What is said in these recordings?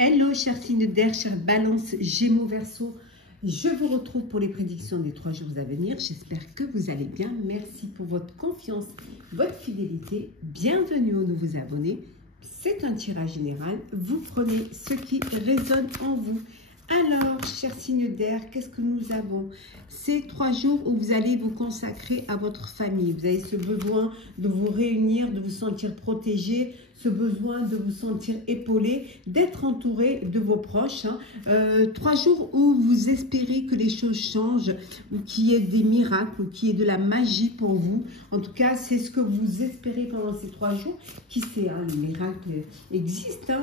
Hello, chers signes d'air, chers balances, gémeaux, verseaux. Je vous retrouve pour les prédictions des 3 jours à venir. J'espère que vous allez bien. Merci pour votre confiance, votre fidélité. Bienvenue aux nouveaux abonnés. C'est un tirage général. Vous prenez ce qui résonne en vous. Alors, chers signes d'air, qu'est-ce que nous avons? Ces 3 jours où vous allez vous consacrer à votre famille. Vous avez ce besoin de vous réunir, de vous sentir protégé, ce besoin de vous sentir épaulé, d'être entouré de vos proches. 3 jours où vous espérez que les choses changent, ou qu'il y ait des miracles, ou qu'il y ait de la magie pour vous. En tout cas, c'est ce que vous espérez pendant ces 3 jours. Qui sait, hein, les miracles existent,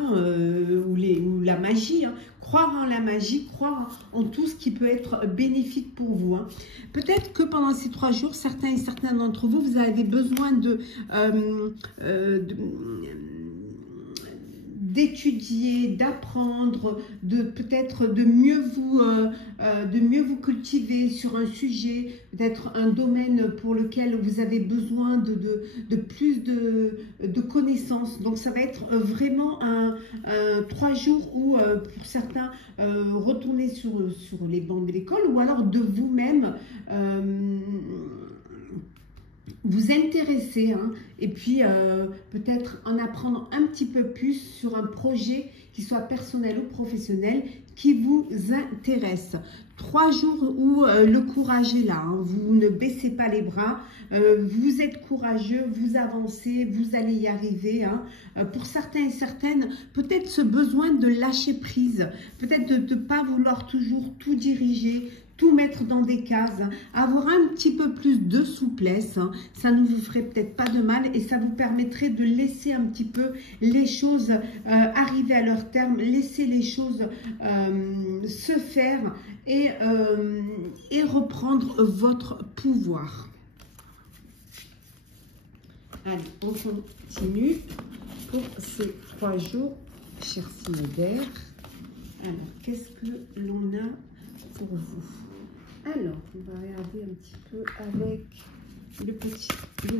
ou la magie. Croire en la magie, croire en tout ce qui peut être bénéfique pour vous. Peut-être que pendant ces 3 jours, certains et certaines d'entre vous, vous avez besoin d'étudier, d'apprendre, peut-être de mieux vous cultiver sur un sujet, peut-être un domaine pour lequel vous avez besoin de plus de connaissances. Donc ça va être vraiment 3 jours où pour certains retourner sur les bancs de l'école, ou alors de vous-même vous intéresser, et puis peut-être en apprendre un petit peu plus sur un projet qui soit personnel ou professionnel qui vous intéresse. 3 jours où le courage est là, vous ne baissez pas les bras, vous êtes courageux, vous avancez, vous allez y arriver. Pour certains et certaines, peut-être ce besoin de lâcher prise, peut-être de ne pas vouloir toujours tout diriger, tout mettre dans des cases, avoir un petit peu plus de souplesse, ça ne vous ferait peut-être pas de mal et ça vous permettrait de laisser un petit peu les choses arriver à leur terme, laisser les choses se faire et reprendre votre pouvoir. Allez, on continue pour ces 3 jours, chers signes d'air. Alors, qu'est-ce que l'on a pour vous? Alors, on va regarder un petit peu avec le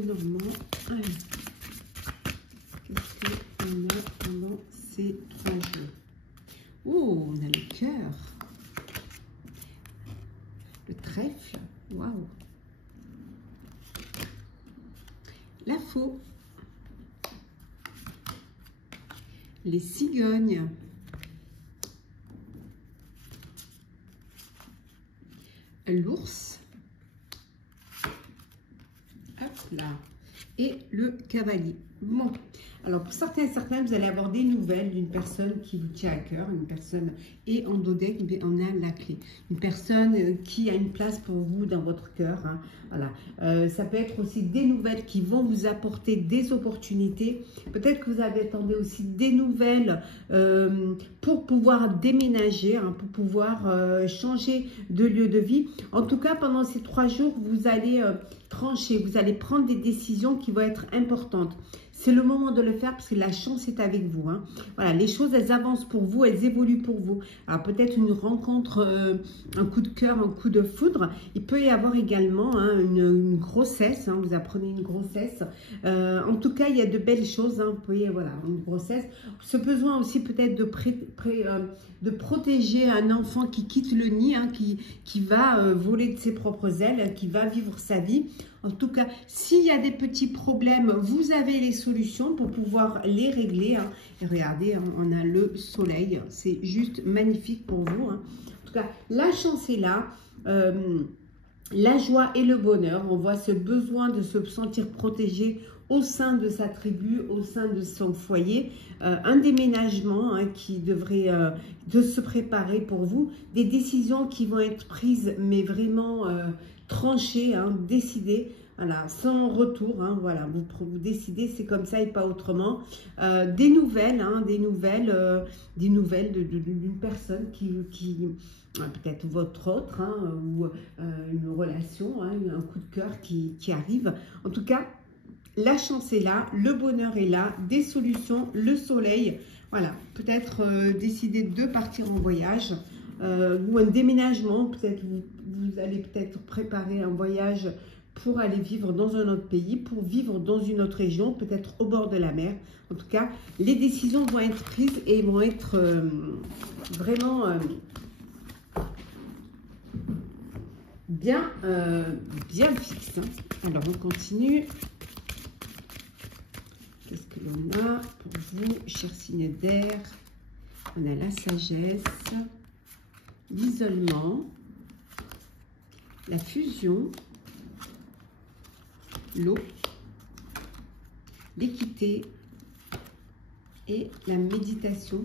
normand. Alors, qu'est-ce qu'on a pendant ces 3 jours? Oh, on a le cœur, le trèfle, waouh, la faux, les cigognes, l'ours, hop là, et le cavalier. Bon, alors pour certains et certaines, vous allez avoir des nouvelles d'une personne qui vous tient à cœur, une personne, et en dos deck, on a la clé. Une personne qui a une place pour vous dans votre cœur. Voilà. Ça peut être aussi des nouvelles qui vont vous apporter des opportunités. Peut-être que vous attendez aussi des nouvelles pour pouvoir déménager, pour pouvoir changer de lieu de vie. En tout cas, pendant ces 3 jours, vous allez trancher, vous allez prendre des décisions qui vont être importantes. C'est le moment de le faire parce que la chance est avec vous. Voilà, les choses, elles avancent pour vous, elles évoluent pour vous. Alors peut-être une rencontre, un coup de cœur, un coup de foudre. Il peut y avoir également une grossesse. Vous apprenez une grossesse. En tout cas, il y a de belles choses. Vous voyez, voilà, une grossesse. Ce besoin aussi peut-être de protéger un enfant qui quitte le nid, qui va voler de ses propres ailes, qui va vivre sa vie. En tout cas, s'il y a des petits problèmes, vous avez les solutions pour pouvoir les régler. Et regardez, on a le soleil. C'est juste magnifique pour vous. En tout cas, la chance est là. La joie et le bonheur. On voit ce besoin de se sentir protégé au sein de sa tribu, au sein de son foyer. Un déménagement qui devrait de se préparer pour vous. Des décisions qui vont être prises, mais vraiment tranchées, décidées. Voilà, sans retour, voilà, vous décidez, c'est comme ça et pas autrement. Des nouvelles, d'une personne qui peut-être votre autre, ou une relation, un coup de cœur qui arrive. En tout cas, la chance est là, le bonheur est là, des solutions, le soleil. Voilà, peut-être décider de partir en voyage ou un déménagement. Peut-être vous allez peut-être préparer un voyage pour aller vivre dans un autre pays, pour vivre dans une autre région, peut-être au bord de la mer. En tout cas, les décisions vont être prises et vont être vraiment bien fixes. Alors, on continue. Qu'est-ce que l'on a pour vous, chers signes d'air? On a la sagesse, l'isolement, la fusion, l'eau, l'équité et la méditation.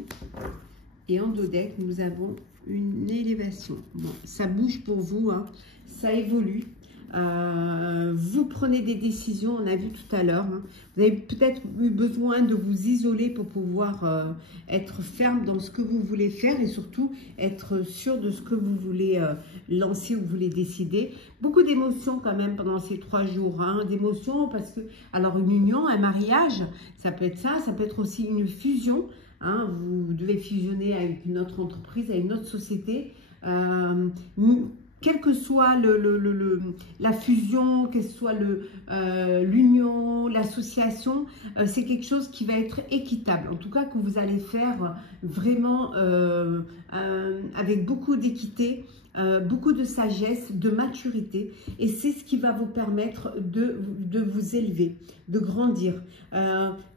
Et en dos deck, nous avons une élévation. Bon, ça bouge pour vous, hein, ça évolue. Vous prenez des décisions, on a vu tout à l'heure. Hein. Vous avez peut-être eu besoin de vous isoler pour pouvoir être ferme dans ce que vous voulez faire et surtout être sûr de ce que vous voulez lancer ou vous voulez décider. Beaucoup d'émotions quand même pendant ces 3 jours. Hein, d'émotions parce que, alors une union, un mariage, ça peut être ça peut être aussi une fusion. Hein, vous devez fusionner avec une autre entreprise, avec une autre société. Quelle que soit la fusion, quelle que soit l'union, l'association, c'est quelque chose qui va être équitable. En tout cas, que vous allez faire vraiment avec beaucoup d'équité, beaucoup de sagesse, de maturité. Et c'est ce qui va vous permettre de vous élever, de grandir.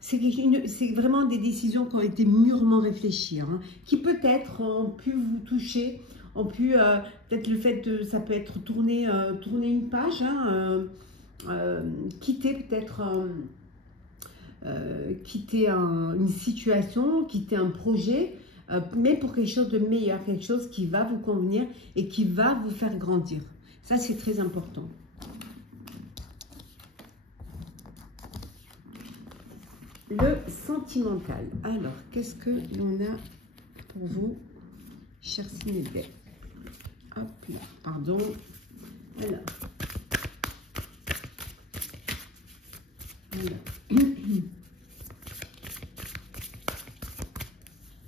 C'est vraiment des décisions qui ont été mûrement réfléchies, hein, qui peut-être ont pu vous toucher, ont pu, peut-être le fait de, ça peut être tourner une page, hein, quitter peut-être, quitter une situation, quitter un projet, mais pour quelque chose de meilleur, quelque chose qui va vous convenir et qui va vous faire grandir. Ça, c'est très important. Le sentimental. Alors, qu'est-ce que l'on a pour vous, chers signes d'air? Hop là, pardon. Alors.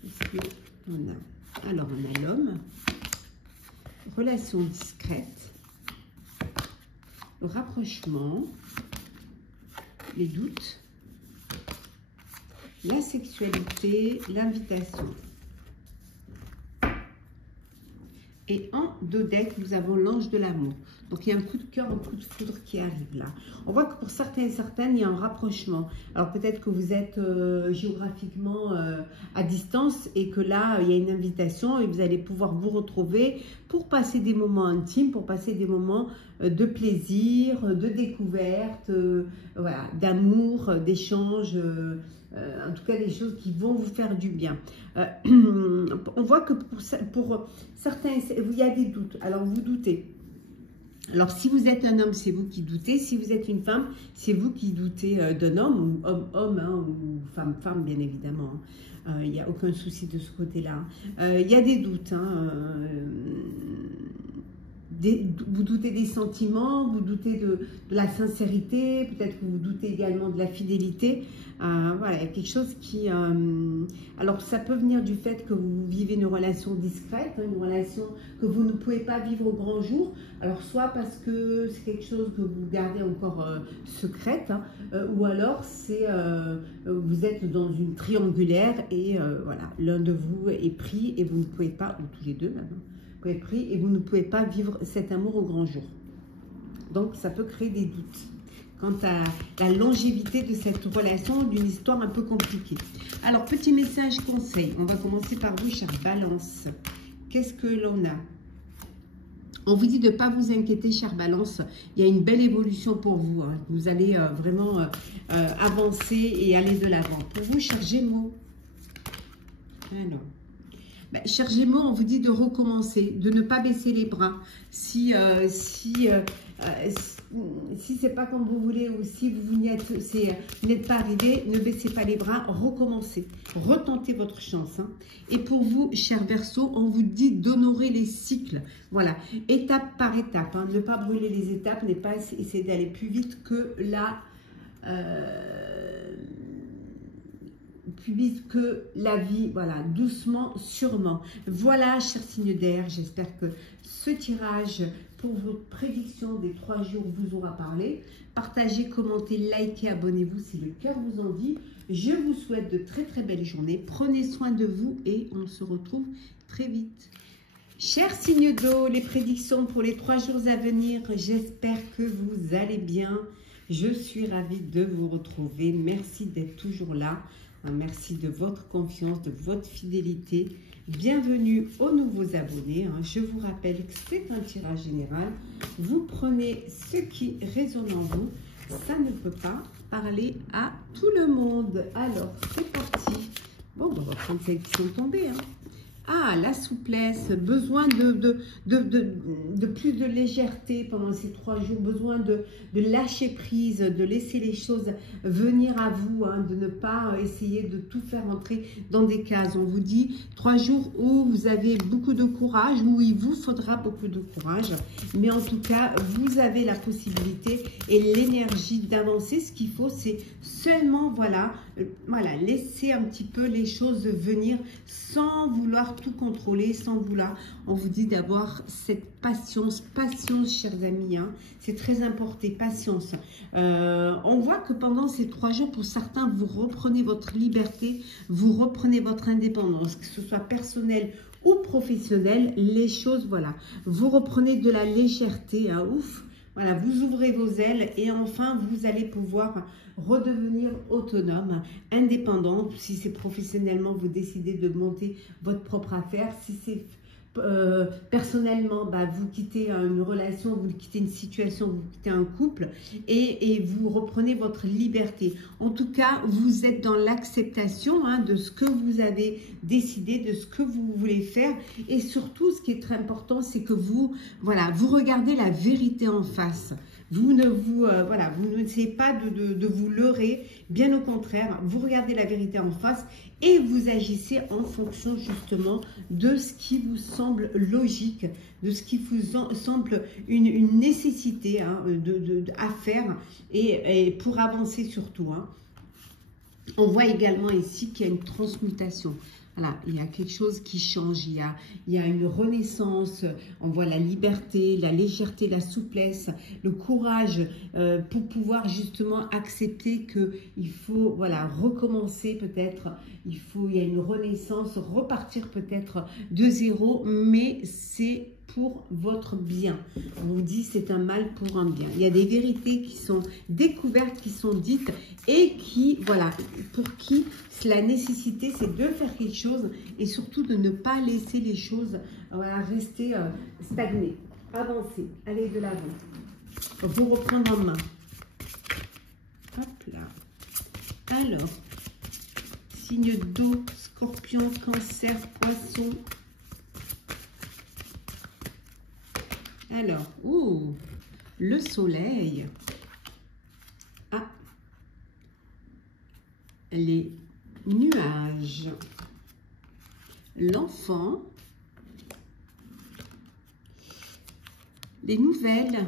Qu'est-ce qu'on a? Alors, on a l'homme. Relation discrète. Le rapprochement. Les doutes. La sexualité. L'invitation. Et en dos deck, nous avons l'ange de l'amour. Donc, il y a un coup de cœur, un coup de foudre qui arrive là. On voit que pour certains et certaines, il y a un rapprochement. Alors, peut-être que vous êtes géographiquement à distance et que là, il y a une invitation et vous allez pouvoir vous retrouver pour passer des moments intimes, pour passer des moments de plaisir, de découverte, voilà, d'amour, d'échange. En tout cas, des choses qui vont vous faire du bien. On voit que pour certains, il y a des doutes. Alors, vous doutez. Alors, si vous êtes un homme, c'est vous qui doutez. Si vous êtes une femme, c'est vous qui doutez d'un homme, ou homme-homme, hein, ou femme-femme, bien évidemment. Il n'y a aucun souci de ce côté-là. Il y a des doutes. Hein, vous doutez des sentiments, vous doutez de la sincérité, peut-être que vous doutez également de la fidélité. Voilà, il y a quelque chose qui... alors, ça peut venir du fait que vous vivez une relation discrète, hein, une relation que vous ne pouvez pas vivre au grand jour. Alors, soit parce que c'est quelque chose que vous gardez encore secrète, hein, ou alors c'est vous êtes dans une triangulaire et voilà, l'un de vous est pris et vous ne pouvez pas, ou tous les deux maintenant, pris et vous ne pouvez pas vivre cet amour au grand jour. Donc, ça peut créer des doutes quant à la longévité de cette relation, d'une histoire un peu compliquée. Alors, petit message conseil. On va commencer par vous, chère Balance. Qu'est-ce que l'on a? On vous dit de ne pas vous inquiéter, chère Balance. Il y a une belle évolution pour vous. Hein. Vous allez vraiment avancer et aller de l'avant. Pour vous, chère Gémeaux. Alors. Chers Gémeaux, on vous dit de recommencer, de ne pas baisser les bras. Si c'est pas comme vous voulez ou si vous n'êtes pas arrivé, ne baissez pas les bras, recommencez, retentez votre chance. Hein. Et pour vous, chers Verseaux, on vous dit d'honorer les cycles. Voilà, étape par étape, hein. Ne pas brûler les étapes, ne pas essayer d'aller plus vite que plus vite que la vie, voilà, doucement, sûrement. Voilà, chers signes d'air, j'espère que ce tirage pour votre prédiction des 3 jours vous aura parlé. Partagez, commentez, likez, abonnez-vous si le cœur vous en dit. Je vous souhaite de très très belles journées. Prenez soin de vous et on se retrouve très vite. Chers signes d'eau, les prédictions pour les 3 jours à venir, j'espère que vous allez bien. Je suis ravie de vous retrouver. Merci d'être toujours là. Merci de votre confiance, de votre fidélité. Bienvenue aux nouveaux abonnés. Je vous rappelle que c'est un tirage général. Vous prenez ce qui résonne en vous. Ça ne peut pas parler à tout le monde. Alors, c'est parti. Bon, on va prendre celles qui sont tombées. Ah, la souplesse, besoin de plus de légèreté pendant ces 3 jours, besoin de lâcher prise, de laisser les choses venir à vous, de ne pas essayer de tout faire entrer dans des cases. On vous dit 3 jours où vous avez beaucoup de courage, où il vous faudra beaucoup de courage, mais en tout cas, vous avez la possibilité et l'énergie d'avancer. Ce qu'il faut, c'est seulement, voilà, laisser un petit peu les choses venir sans vouloir tout contrôler, sans vouloir. On vous dit d'avoir cette patience, chers amis, c'est très important, patience. On voit que pendant ces 3 jours, pour certains, vous reprenez votre liberté, vous reprenez votre indépendance, que ce soit personnel ou professionnel, les choses, voilà, vous reprenez de la légèreté, ouf. Voilà, vous ouvrez vos ailes et enfin, vous allez pouvoir redevenir autonome, indépendant. Si c'est professionnellement, vous décidez de monter votre propre affaire. Si c'est personnellement, vous quittez une relation, vous quittez une situation, vous quittez un couple et vous reprenez votre liberté. En tout cas, vous êtes dans l'acceptation de ce que vous avez décidé, de ce que vous voulez faire. Et surtout, ce qui est très important, c'est que vous regardez la vérité en face. Vous ne vous essayez pas de vous leurrer, bien au contraire, vous regardez la vérité en face et vous agissez en fonction justement de ce qui vous semble logique, de ce qui vous semble une nécessité à faire et pour avancer surtout. On voit également ici qu'il y a une transmutation. Voilà, il y a quelque chose qui change, il y a une renaissance, on voit la liberté, la légèreté, la souplesse, le courage pour pouvoir justement accepter qu'il faut recommencer peut-être, il y a une renaissance, repartir peut-être de zéro, mais c'est pour votre bien. On vous dit c'est un mal pour un bien. Il y a des vérités qui sont découvertes, qui sont dites et qui, pour qui la nécessité c'est de faire quelque chose et surtout de ne pas laisser les choses rester stagner, avancer, aller de l'avant. Vous reprendre en main. Hop là. Alors, signe d'eau, scorpion, cancer, poisson. Alors, le soleil. Les nuages. L'enfant. Les nouvelles.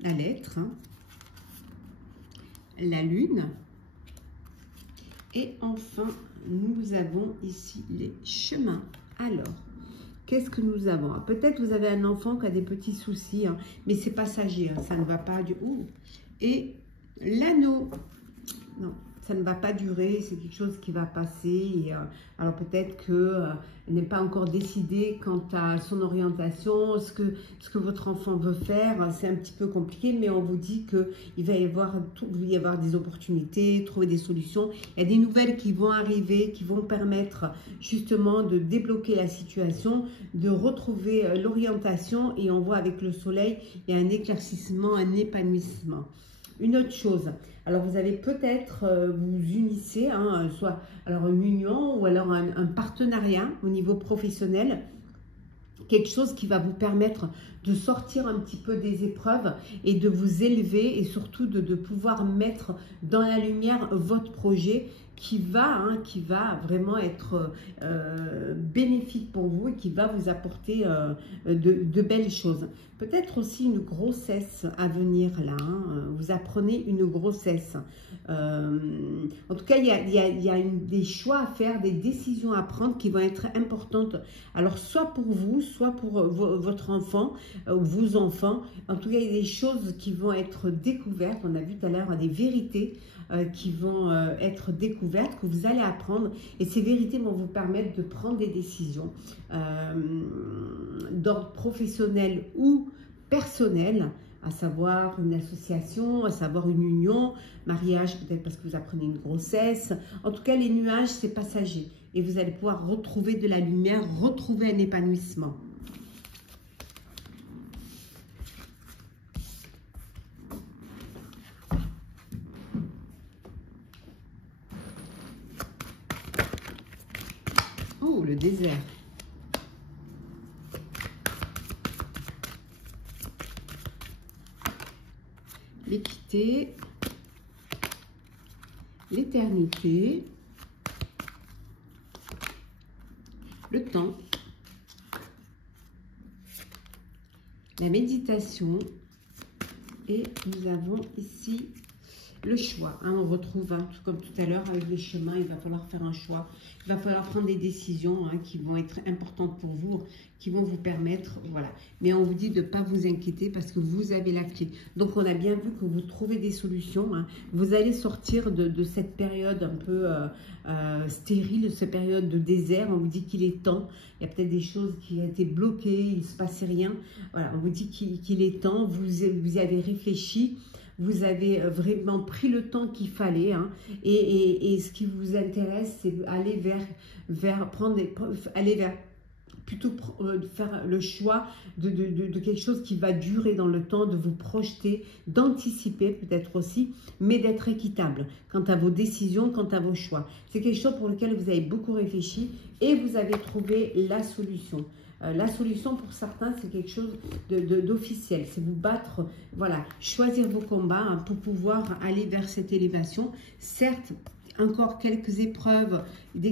La lettre. La lune. Et enfin, nous avons ici les chemins. Alors, qu'est-ce que nous avons? Peut-être vous avez un enfant qui a des petits soucis, mais c'est passager, ça ne va pas du tout. Et l'anneau, non, ça ne va pas durer, c'est quelque chose qui va passer. Et, alors peut-être qu'elle n'est pas encore décidée quant à son orientation, ce que votre enfant veut faire. C'est un petit peu compliqué, mais on vous dit qu'il va y avoir des opportunités, trouver des solutions. Il y a des nouvelles qui vont arriver, qui vont permettre justement de débloquer la situation, de retrouver l'orientation. Et on voit avec le soleil, il y a un éclaircissement, un épanouissement. Une autre chose, alors vous avez peut-être, vous unissez, soit alors une union ou alors un partenariat au niveau professionnel, quelque chose qui va vous permettre de sortir un petit peu des épreuves et de vous élever et surtout de pouvoir mettre dans la lumière votre projet. qui va vraiment être bénéfique pour vous et qui va vous apporter de belles choses. Peut-être aussi une grossesse à venir là, hein. Vous apprenez une grossesse. En tout cas, il y a des choix à faire, des décisions à prendre qui vont être importantes. Alors, soit pour vous, soit pour votre enfant ou vos enfants. En tout cas, il y a des choses qui vont être découvertes. On a vu tout à l'heure des vérités qui vont être découvertes, que vous allez apprendre. Et ces vérités vont vous permettre de prendre des décisions d'ordre professionnel ou personnel, à savoir une association, à savoir une union, mariage, peut-être parce que vous apprenez une grossesse. En tout cas, les nuages, c'est passager. Et vous allez pouvoir retrouver de la lumière, retrouver un épanouissement. Oh, le désert. L'équité, l'éternité, le temps, la méditation et nous avons ici le choix. Hein, on retrouve, hein, tout comme tout à l'heure avec les chemins, il va falloir faire un choix. Il va falloir prendre des décisions qui vont être importantes pour vous, qui vont vous permettre, voilà. Mais on vous dit de ne pas vous inquiéter parce que vous avez la clé. Donc, on a bien vu que vous trouvez des solutions. Hein. Vous allez sortir de cette période un peu stérile, cette période de désert. On vous dit qu'il est temps. Il y a peut-être des choses qui ont été bloquées, il ne se passait rien. Voilà, on vous dit qu'il est temps. Vous y avez réfléchi. Vous avez vraiment pris le temps qu'il fallait, hein, et ce qui vous intéresse, c'est aller plutôt faire le choix de quelque chose qui va durer dans le temps, de vous projeter, d'anticiper peut-être aussi, mais d'être équitable quant à vos décisions, quant à vos choix. C'est quelque chose pour lequel vous avez beaucoup réfléchi et vous avez trouvé la solution. La solution pour certains, c'est quelque chose d'officiel, c'est vous battre, voilà, choisir vos combats hein, pour pouvoir aller vers cette élévation. Certes, encore quelques épreuves,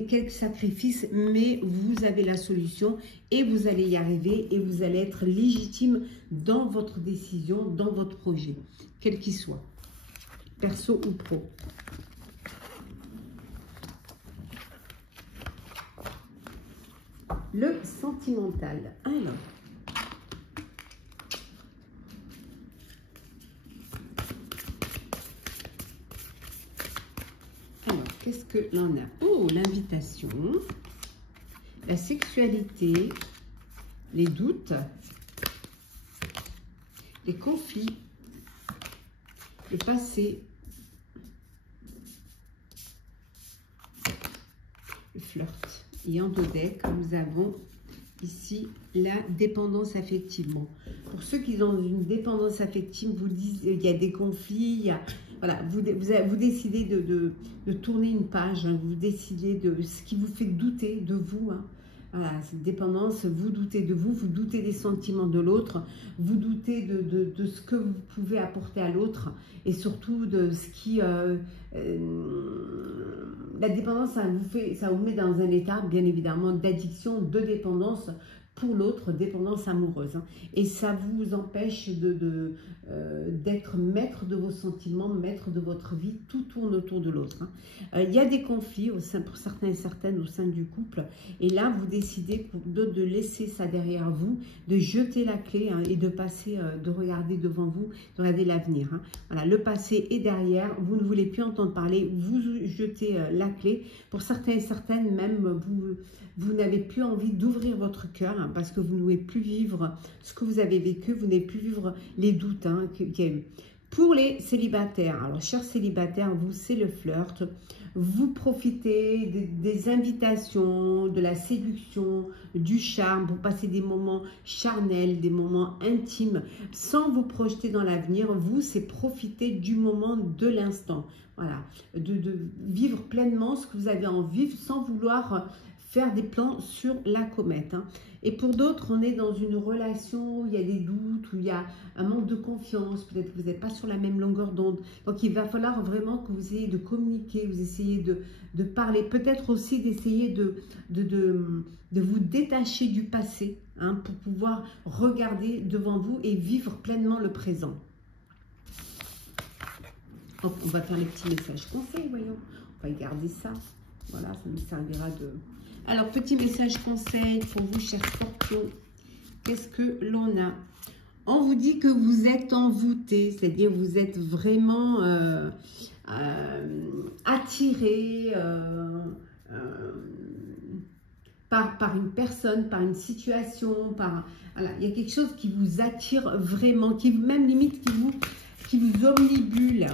quelques sacrifices, mais vous avez la solution et vous allez y arriver et vous allez être légitime dans votre décision, dans votre projet, quel qu'il soit, perso ou pro. Le sentimental. Alors, qu'est-ce que l'on a? Oh, l'invitation, la sexualité, les doutes, les conflits, le passé, le flirt. Et en dos deck, nous avons ici la dépendance affective. Bon, pour ceux qui ont une dépendance affective, vous dites il y a des conflits, il y a, voilà, vous décidez de tourner une page, hein, vous décidez de ce qui vous fait douter de vous. Hein. Voilà, cette dépendance, vous doutez de vous, vous doutez des sentiments de l'autre, vous doutez de ce que vous pouvez apporter à l'autre et surtout de ce qui... la dépendance, ça vous met dans un état, bien évidemment, d'addiction, de dépendance pour l'autre, dépendance amoureuse. Hein. Et ça vous empêche d'être maître de vos sentiments, maître de votre vie, tout tourne autour de l'autre. Hein. Il y a des conflits pour certains et certaines au sein du couple, et là, vous décidez de laisser ça derrière vous, de jeter la clé hein, et de passer, de regarder devant vous, de regarder l'avenir. Hein. Voilà, le passé est derrière, vous ne voulez plus entendre parler, vous jetez la clé. Pour certains et certaines, même, vous n'avez plus envie d'ouvrir votre cœur hein, parce que vous ne voulez plus vivre ce que vous avez vécu, vous n'avez plus vivre les doutes hein, qu'il y a eu. Pour les célibataires, alors chers célibataires, vous c'est le flirt, vous profitez des invitations, de la séduction, du charme, pour passer des moments charnels, des moments intimes, sans vous projeter dans l'avenir, vous c'est profiter du moment de l'instant, voilà, de vivre pleinement ce que vous avez envie sans vouloir faire des plans sur la comète. Hein. Et pour d'autres, on est dans une relation où il y a des doutes, où il y a un manque de confiance, peut-être que vous n'êtes pas sur la même longueur d'onde. Donc il va falloir vraiment que vous essayez de communiquer, vous essayez de parler, peut-être aussi d'essayer de vous détacher du passé, hein, pour pouvoir regarder devant vous et vivre pleinement le présent. Donc, on va faire les petits messages conseils, voyons. On va garder ça. Voilà, ça me servira de... Alors, petit message conseil pour vous, chers scorpions. Qu'est-ce que l'on a? On vous dit que vous êtes envoûté, c'est-à-dire vous êtes vraiment attiré par une personne, par une situation, voilà, il y a quelque chose qui vous attire vraiment, qui même limite qui vous omnibule.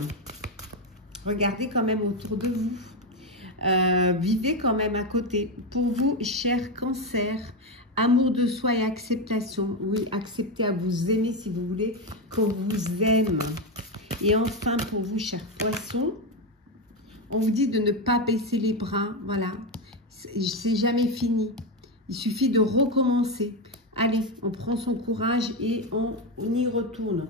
Regardez quand même autour de vous. Vivez quand même à côté. Pour vous, cher Cancer, amour de soi et acceptation. Oui, acceptez à vous aimer si vous voulez qu'on vous aime. Et enfin, pour vous, cher Poisson, on vous dit de ne pas baisser les bras. Voilà, c'est jamais fini. Il suffit de recommencer. Allez, on prend son courage et on y retourne.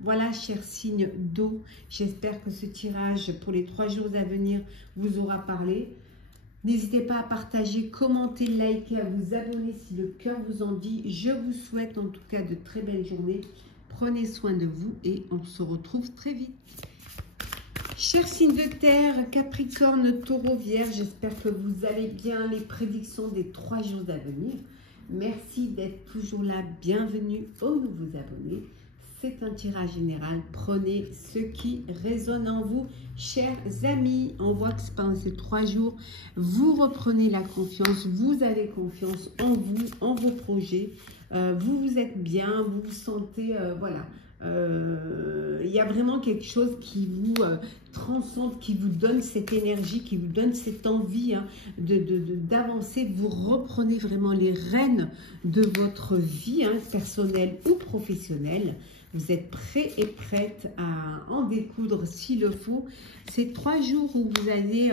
Voilà, chers signes d'eau, j'espère que ce tirage pour les 3 jours à venir vous aura parlé. N'hésitez pas à partager, commenter, liker, à vous abonner si le cœur vous en dit. Je vous souhaite en tout cas de très belles journées. Prenez soin de vous et on se retrouve très vite. Chers signes de terre, Capricorne, Taureau, Vierge, j'espère que vous allez bien. Les prédictions des 3 jours à venir. Merci d'être toujours là. Bienvenue aux nouveaux abonnés. C'est un tirage général. Prenez ce qui résonne en vous, chers amis. On voit que pendant ces 3 jours, vous reprenez la confiance. Vous avez confiance en vous, en vos projets. Vous vous êtes bien, vous vous sentez, voilà. Il y a vraiment quelque chose qui vous transcende, qui vous donne cette énergie, qui vous donne cette envie, hein, d'avancer. Vous reprenez vraiment les rênes de votre vie, hein, personnelle ou professionnelle. Vous êtes prêts et prêtes à en découdre s'il le faut. Ces 3 jours où vous allez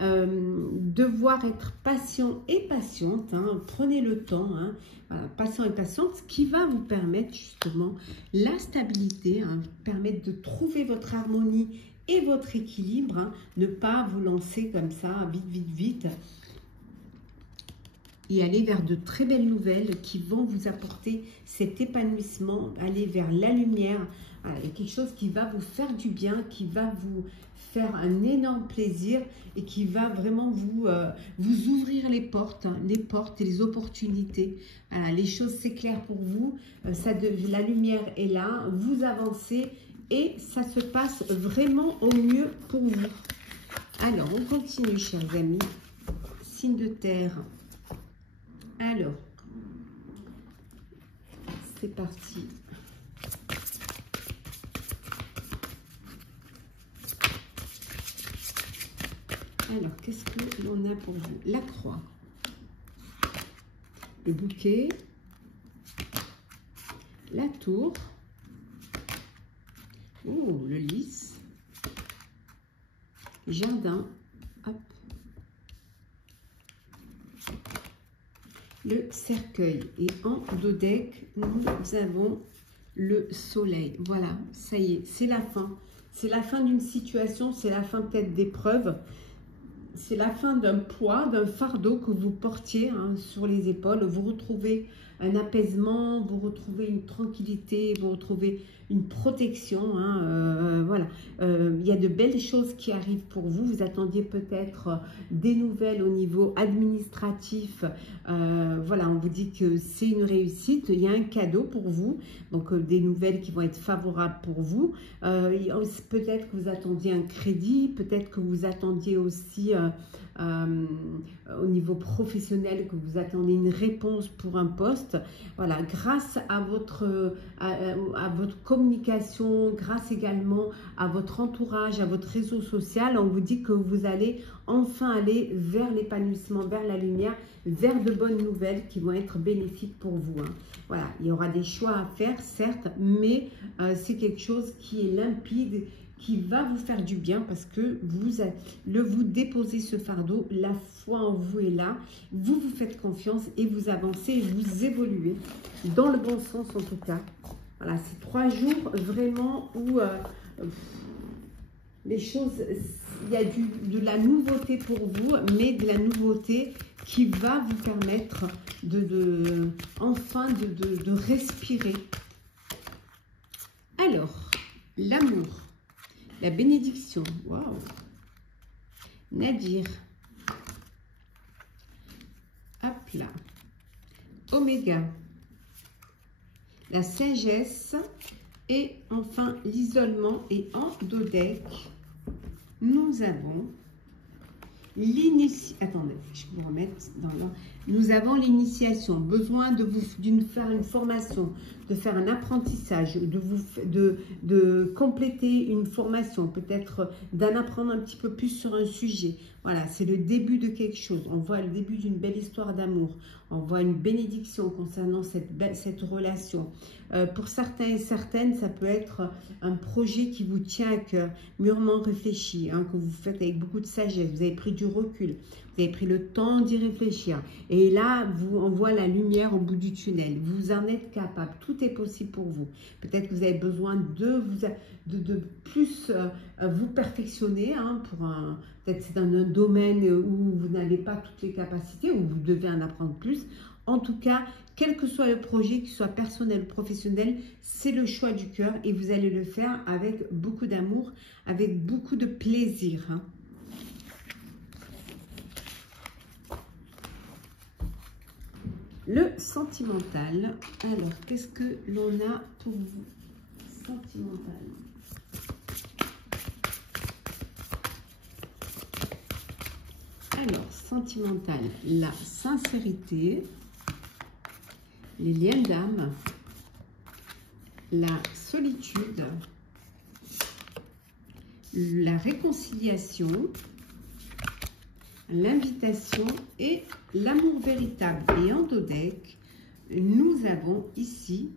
devoir être patient et patiente. Hein, prenez le temps, hein, voilà, patient et patiente, ce qui va vous permettre justement la stabilité, hein, permettre de trouver votre harmonie et votre équilibre. Hein, ne pas vous lancer comme ça, vite, vite, vite. Et aller vers de très belles nouvelles qui vont vous apporter cet épanouissement, aller vers la lumière. Voilà, il y a quelque chose qui va vous faire du bien, qui va vous faire un énorme plaisir et qui va vraiment vous ouvrir les portes, hein, les portes et les opportunités. Voilà, les choses s'éclairent pour vous, la lumière est là, vous avancez et ça se passe vraiment au mieux pour vous. Alors, on continue, chers amis. Signe de terre. Alors, c'est parti. Alors, qu'est-ce que l'on a pour vous? La croix, le bouquet, la tour, oh, le lys, jardin, hop. Le cercueil. Et en dos deck, nous avons le soleil. Voilà, ça y est, c'est la fin. C'est la fin d'une situation, c'est la fin peut-être d'épreuve. C'est la fin d'un poids, d'un fardeau que vous portiez, hein, sur les épaules. Vous retrouvez un apaisement, vous retrouvez une tranquillité, vous retrouvez une protection. Hein, voilà, il y a de belles choses qui arrivent pour vous. Vous attendiez peut-être des nouvelles au niveau administratif. Voilà, on vous dit que c'est une réussite. Il y a un cadeau pour vous, donc des nouvelles qui vont être favorables pour vous. Peut-être que vous attendiez un crédit, peut-être que vous attendiez aussi au niveau professionnel, que vous attendez une réponse pour un poste. Voilà, grâce à votre communication, grâce également à votre entourage, à votre réseau social, on vous dit que vous allez enfin aller vers l'épanouissement, vers la lumière, vers de bonnes nouvelles qui vont être bénéfiques pour vous. Hein. Voilà, il y aura des choix à faire, certes, mais c'est quelque chose qui est limpide, qui va vous faire du bien parce que vous déposez ce fardeau, la foi en vous est là, vous vous faites confiance et vous avancez et vous évoluez dans le bon sens en tout cas. Voilà, c'est 3 jours vraiment où les choses, il y a de la nouveauté pour vous, mais de la nouveauté qui va vous permettre enfin de respirer. Alors, l'amour, la bénédiction, waouh, Nadir, hop là, Oméga, la sagesse et enfin l'isolement. Et en dos deck, nous avons attendez, je vais vous remettre dans l'ordre. Nous avons l'initiation, besoin de faire une formation, de faire un apprentissage, de compléter une formation, peut-être d'en apprendre un petit peu plus sur un sujet. Voilà, c'est le début de quelque chose. On voit le début d'une belle histoire d'amour. On voit une bénédiction concernant cette relation. Pour certains et certaines, ça peut être un projet qui vous tient à cœur, mûrement réfléchi, hein, que vous faites avec beaucoup de sagesse. Vous avez pris du recul, vous avez pris le temps d'y réfléchir. Et là, on voit la lumière au bout du tunnel. Vous en êtes capable. Tout est possible pour vous. Peut-être que vous avez besoin de plus vous perfectionner. Hein, peut-être c'est dans un domaine où vous n'avez pas toutes les capacités, où vous devez en apprendre plus. En tout cas, quel que soit le projet, qu'il soit personnel ou professionnel, c'est le choix du cœur et vous allez le faire avec beaucoup d'amour, avec beaucoup de plaisir. Hein. Le sentimental. Alors, qu'est-ce que l'on a pour vous? Sentimental. Alors, sentimental, la sincérité, les liens d'âme, la solitude, la réconciliation, l'invitation et l'amour véritable. Et en dos deck, nous avons ici,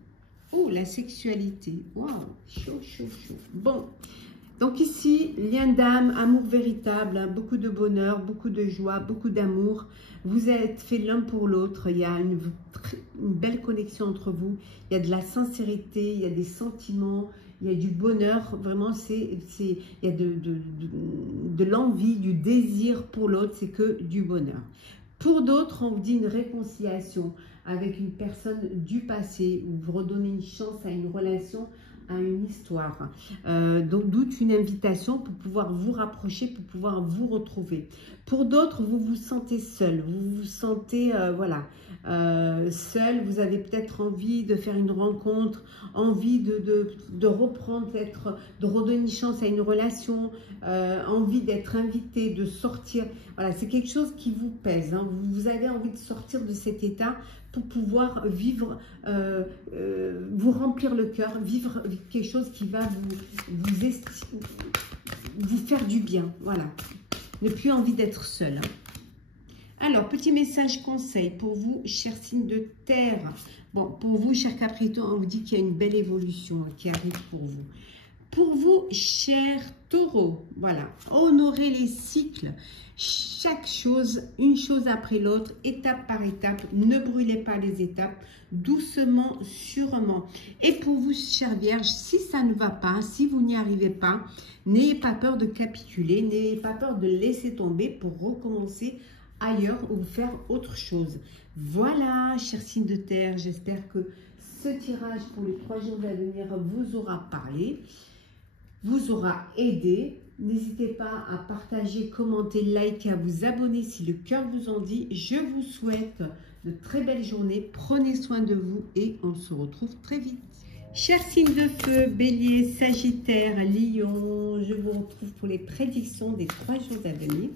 oh, la sexualité. Waouh, chaud, chaud, chaud. Bon, donc ici, lien d'âme, amour véritable, hein, beaucoup de bonheur, beaucoup de joie, beaucoup d'amour. Vous êtes fait l'un pour l'autre. Il y a une belle connexion entre vous. Il y a de la sincérité, il y a des sentiments, il y a du bonheur. Vraiment, il y a de l'envie, du désir pour l'autre. C'est que du bonheur. Pour d'autres, on vous dit une réconciliation avec une personne du passé, où vous redonnez une chance à une relation, à une histoire. Donc, d'où une invitation pour pouvoir vous rapprocher, pour pouvoir vous retrouver. Pour d'autres, vous vous sentez seul, vous vous sentez, voilà, seul. Vous avez peut-être envie de faire une rencontre, envie de reprendre, peut-être de redonner une chance à une relation, envie d'être invité, de sortir. Voilà, c'est quelque chose qui vous pèse. Hein. Vous avez envie de sortir de cet état pour pouvoir vivre, vous remplir le cœur, vivre quelque chose qui va vous faire du bien. Voilà, ne plus envie d'être seul. Hein. Alors, petit message conseil pour vous, chers signes de terre. Bon, pour vous, chers Capricornes, on vous dit qu'il y a une belle évolution qui arrive pour vous. Pour vous, chers taureaux, voilà, honorez les cycles, chaque chose, une chose après l'autre, étape par étape, ne brûlez pas les étapes, doucement, sûrement. Et pour vous, chers vierges, si ça ne va pas, si vous n'y arrivez pas, n'ayez pas peur de capituler, n'ayez pas peur de laisser tomber pour recommencer ailleurs ou faire autre chose. Voilà, chers signes de terre, j'espère que ce tirage pour les 3 jours à venir vous aura parlé, vous aura aidé. N'hésitez pas à partager, commenter, liker, à vous abonner si le cœur vous en dit. Je vous souhaite de très belles journées. Prenez soin de vous et on se retrouve très vite. Chers signes de feu, Bélier, Sagittaire, Lion, je vous retrouve pour les prédictions des 3 jours à venir.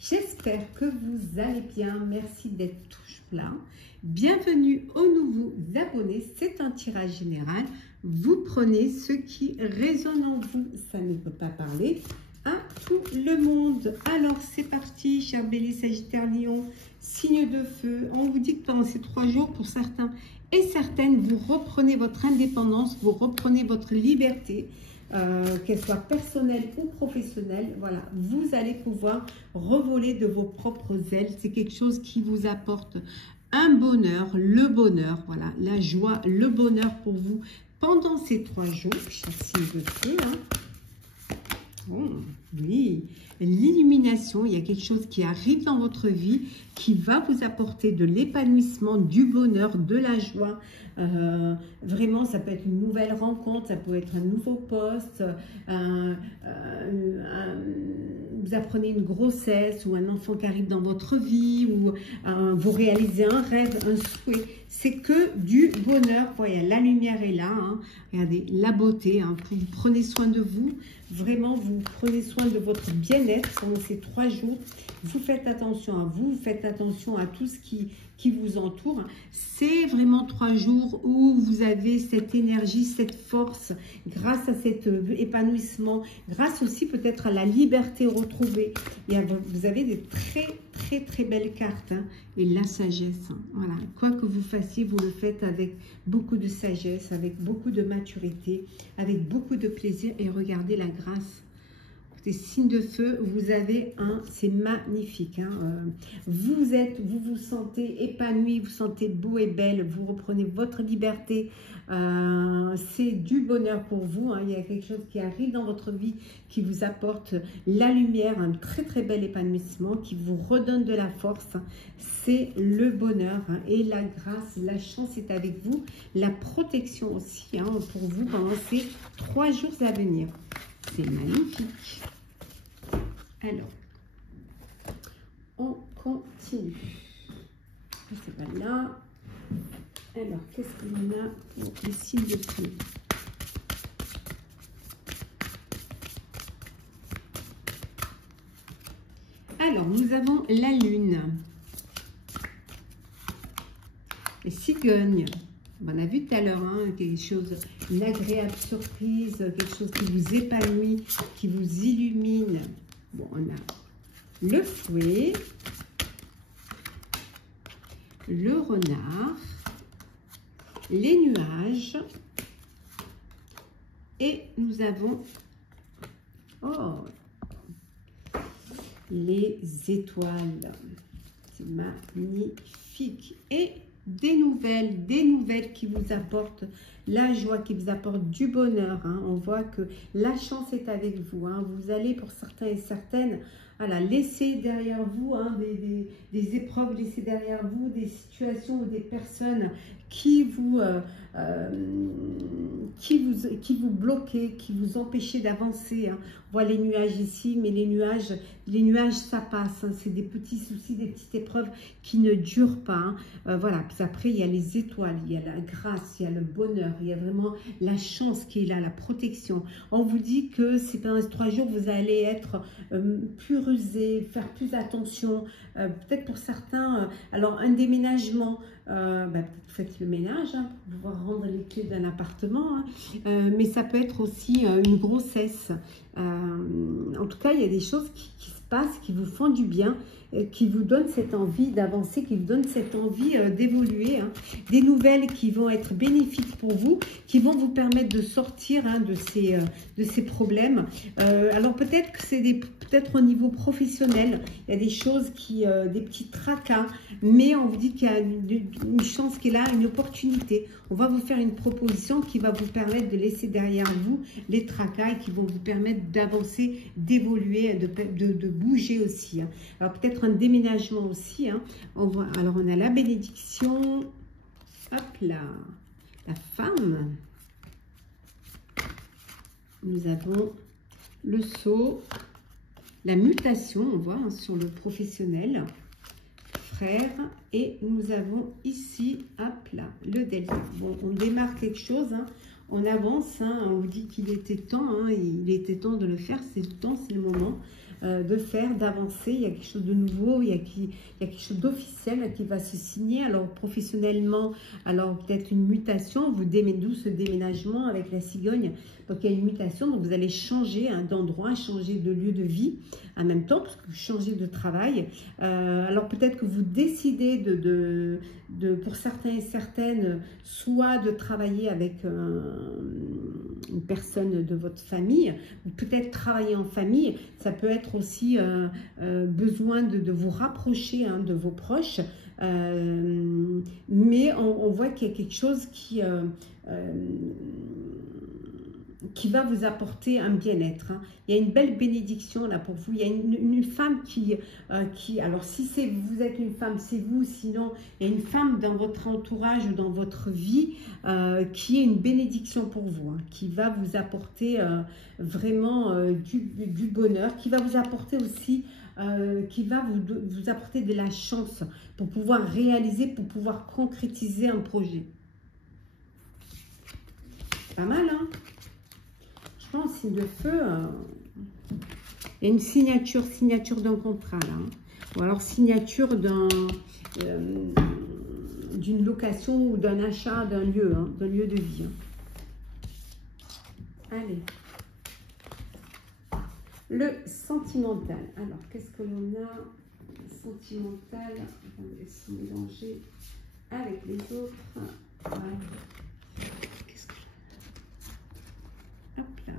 J'espère que vous allez bien. Merci d'être toujours là. Bienvenue aux nouveaux abonnés. C'est un tirage général. Vous prenez ce qui résonne en vous. Ça ne peut pas parler à tout le monde. Alors, c'est parti, chers Bélier, Sagittaire, Lion, signe de feu. On vous dit que pendant ces 3 jours, pour certains et certaines, vous reprenez votre indépendance, vous reprenez votre liberté. qu'elle soit personnelle ou professionnelle, voilà, vous allez pouvoir revoler de vos propres ailes. C'est quelque chose qui vous apporte un bonheur, le bonheur, voilà, la joie, le bonheur pour vous pendant ces 3 jours. Signe de feu, hein. Oh, oui, l'illumination, il y a quelque chose qui arrive dans votre vie qui va vous apporter de l'épanouissement, du bonheur, de la joie. Vraiment, ça peut être une nouvelle rencontre, ça peut être un nouveau poste, vous apprenez une grossesse ou un enfant qui arrive dans votre vie, ou vous réalisez un rêve, un souhait. C'est que du bonheur. Voilà, la lumière est là, hein. Regardez, la beauté, hein. Vous prenez soin de vous, vraiment, vous prenez soin de votre bien-être pendant ces 3 jours. Vous faites attention à vous, vous faites attention à tout ce qui vous entoure. C'est vraiment 3 jours où vous avez cette énergie, cette force, grâce à cet épanouissement, grâce aussi peut-être à la liberté retrouvée. Et vous avez des très belles cartes, hein, et la sagesse, hein. Voilà, quoi que vous fassiez, vous le faites avec beaucoup de sagesse, avec beaucoup de maturité, avec beaucoup de plaisir. Et regardez la grâce. Des signes de feu, vous avez un, c'est magnifique, hein. Vous vous sentez épanoui, vous sentez beau et belle, vous reprenez votre liberté, c'est du bonheur pour vous, hein. Il y a quelque chose qui arrive dans votre vie qui vous apporte la lumière, un très bel épanouissement qui vous redonne de la force. C'est le bonheur, hein, et la grâce, la chance est avec vous, la protection aussi, hein, pour vous pendant ces 3 jours à venir. C'est magnifique. Alors, on continue. C'est pas là. Alors, qu'est-ce qu'on a pour les signes de feu? Alors, nous avons la lune. Les cigognes. On a vu tout à l'heure, hein, quelque chose, une agréable surprise, quelque chose qui vous épanouit, qui vous illumine. Bon, on a le fouet, le renard, les nuages, et nous avons les étoiles. C'est magnifique. Et des nouvelles qui vous apportent la joie, qui vous apportent du bonheur, hein. On voit que la chance est avec vous, hein. Vous allez, pour certains et certaines, voilà, laisser derrière vous, hein, des épreuves, laisser derrière vous des situations ou des personnes qui vous bloquaient, qui vous empêchaient d'avancer, hein. On voit les nuages ici, mais les nuages ça passe, hein. C'est des petits soucis, des petites épreuves qui ne durent pas, hein. Voilà. Puis après, il y a les étoiles, il y a la grâce, il y a le bonheur, il y a vraiment la chance qui est là, la protection. On vous dit que c'est pendant ces 3 jours, vous allez être plus rusé, faire plus attention. Peut-être pour certains, alors un déménagement, peut-être faites le ménage, hein, pour pouvoir rendre les clés d'un appartement, hein. Mais ça peut être aussi une grossesse. En tout cas, il y a des choses qui se passent, qui vous font du bien, qui vous donnent cette envie d'avancer, qui vous donnent cette envie d'évoluer, hein. Des nouvelles qui vont être bénéfiques pour vous, qui vont vous permettre de sortir, hein, de ces problèmes. Alors peut-être que c'est peut-être au niveau professionnel, il y a des choses des petits tracas, mais on vous dit qu'il y a une chance qui est là, une opportunité. On va vous faire une proposition qui va vous permettre de laisser derrière vous les tracas et qui vont vous permettre d'avancer, d'évoluer, de bouger aussi, hein. Alors peut-être un déménagement aussi, hein. Alors on a la bénédiction, hop là, la femme. Nous avons le sceau, la mutation, on voit, hein, sur le professionnel, frère, et nous avons ici, hop là, le delta. Bon, on démarre quelque chose, hein. On avance, hein, on vous dit qu'il était temps, hein, il était temps de le faire, c'est le temps, c'est le moment. de faire, d'avancer. Il y a quelque chose de nouveau, il y a quelque chose d'officiel qui va se signer. Alors professionnellement, alors peut-être une mutation, d'où ce déménagement avec la cigogne. Donc il y a une mutation, donc vous allez changer d'endroit, changer de lieu de vie en même temps, parce que vous changez de travail. Alors peut-être que vous décidez pour certains et certaines, soit de travailler avec une personne de votre famille, ou peut-être travailler en famille. Ça peut être aussi besoin de vous rapprocher de vos proches. Mais on voit qu'il y a quelque chose qui va vous apporter un bien-être. Il y a une belle bénédiction là pour vous. Il y a une femme qui alors si vous êtes une femme, c'est vous. Sinon, il y a une femme dans votre entourage ou dans votre vie qui est une bénédiction pour vous, qui va vous apporter vraiment du bonheur, qui va vous apporter aussi qui va vous apporter de la chance pour pouvoir réaliser, pour pouvoir concrétiser un projet. Pas mal, hein? Je pense, signe de feu, il y a une signature d'un contrat, là. Hein. Ou alors signature d'une location ou d'un achat d'un lieu de vie. Hein. Allez. Le sentimental. Alors, qu'est-ce que l'on a? Sentimental. On va se mélanger avec les autres. Voilà. Qu'est-ce que hop là.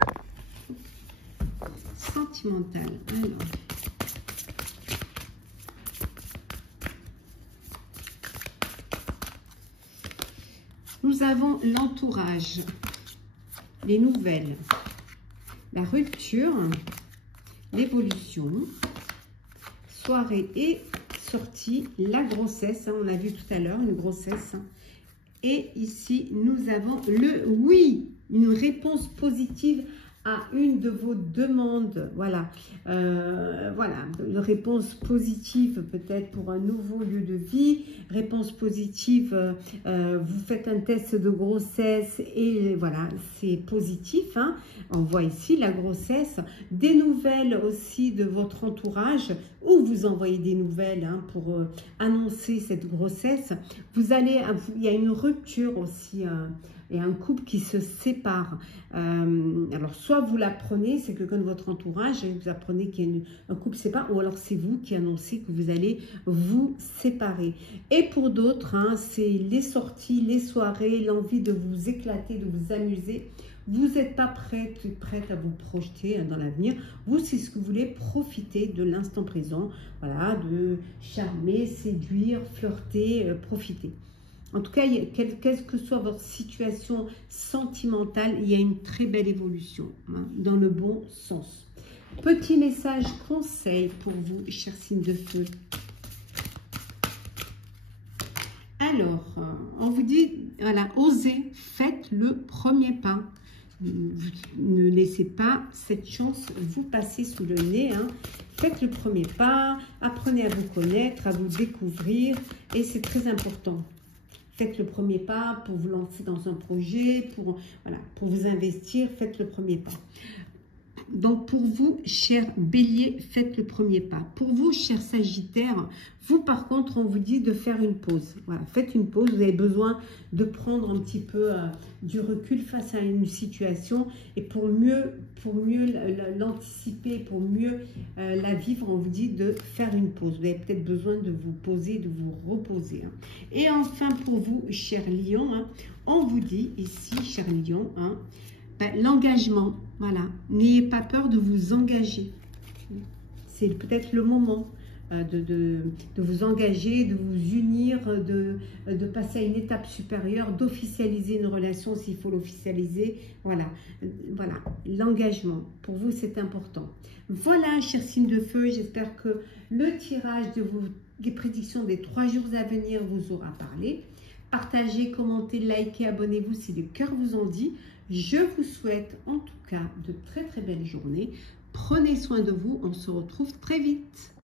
Sentimental. Alors. Nous avons l'entourage, les nouvelles, la rupture, l'évolution, soirée et sortie, la grossesse, on a vu tout à l'heure une grossesse. Et ici, nous avons le oui, une réponse positive à une de vos demandes. Voilà, voilà, une réponse positive peut-être pour un nouveau lieu de vie. Réponse positive, vous faites un test de grossesse et voilà, c'est positif. Hein. On voit ici la grossesse. Des nouvelles aussi de votre entourage ou vous envoyez des nouvelles pour annoncer cette grossesse. Il y a une rupture aussi. Et un couple qui se sépare. Alors, soit vous l'apprenez, c'est quelqu'un de votre entourage, et vous apprenez qu'il y a un couple sépare, ou alors c'est vous qui annoncez que vous allez vous séparer. Et pour d'autres, c'est les sorties, les soirées, l'envie de vous éclater, de vous amuser. Vous n'êtes pas prête à vous projeter dans l'avenir. Vous, c'est ce que vous voulez, profiter de l'instant présent. Voilà, de charmer, séduire, flirter, profiter. En tout cas, quelle que soit votre situation sentimentale, il y a une très belle évolution, dans le bon sens. Petit message conseil pour vous, chers signes de feu. Alors, on vous dit, voilà, osez, faites le premier pas. Ne laissez pas cette chance vous passer sous le nez. Hein. Faites le premier pas, apprenez à vous connaître, à vous découvrir, et c'est très important. Faites le premier pas pour vous lancer dans un projet, pour vous investir, faites le premier pas. Donc pour vous, chers béliers, faites le premier pas. Pour vous, chers sagittaires, vous par contre, on vous dit de faire une pause. Voilà, faites une pause, vous avez besoin de prendre un petit peu du recul face à une situation. Et pour mieux l'anticiper, pour mieux la vivre, on vous dit de faire une pause. Vous avez peut-être besoin de vous poser, de vous reposer. Hein. Et enfin, pour vous, chers lions, on vous dit ici, chers lions, l'engagement, voilà. N'ayez pas peur de vous engager. C'est peut-être le moment de vous engager, de vous unir, de passer à une étape supérieure, d'officialiser une relation s'il faut l'officialiser. Voilà, voilà, l'engagement. Pour vous, c'est important. Voilà, chers signes de feu, j'espère que le tirage des prédictions des 3 jours à venir vous aura parlé. Partagez, commentez, likez, abonnez-vous si le cœur vous en dit. Je vous souhaite en tout cas de très très belles journées. Prenez soin de vous, on se retrouve très vite.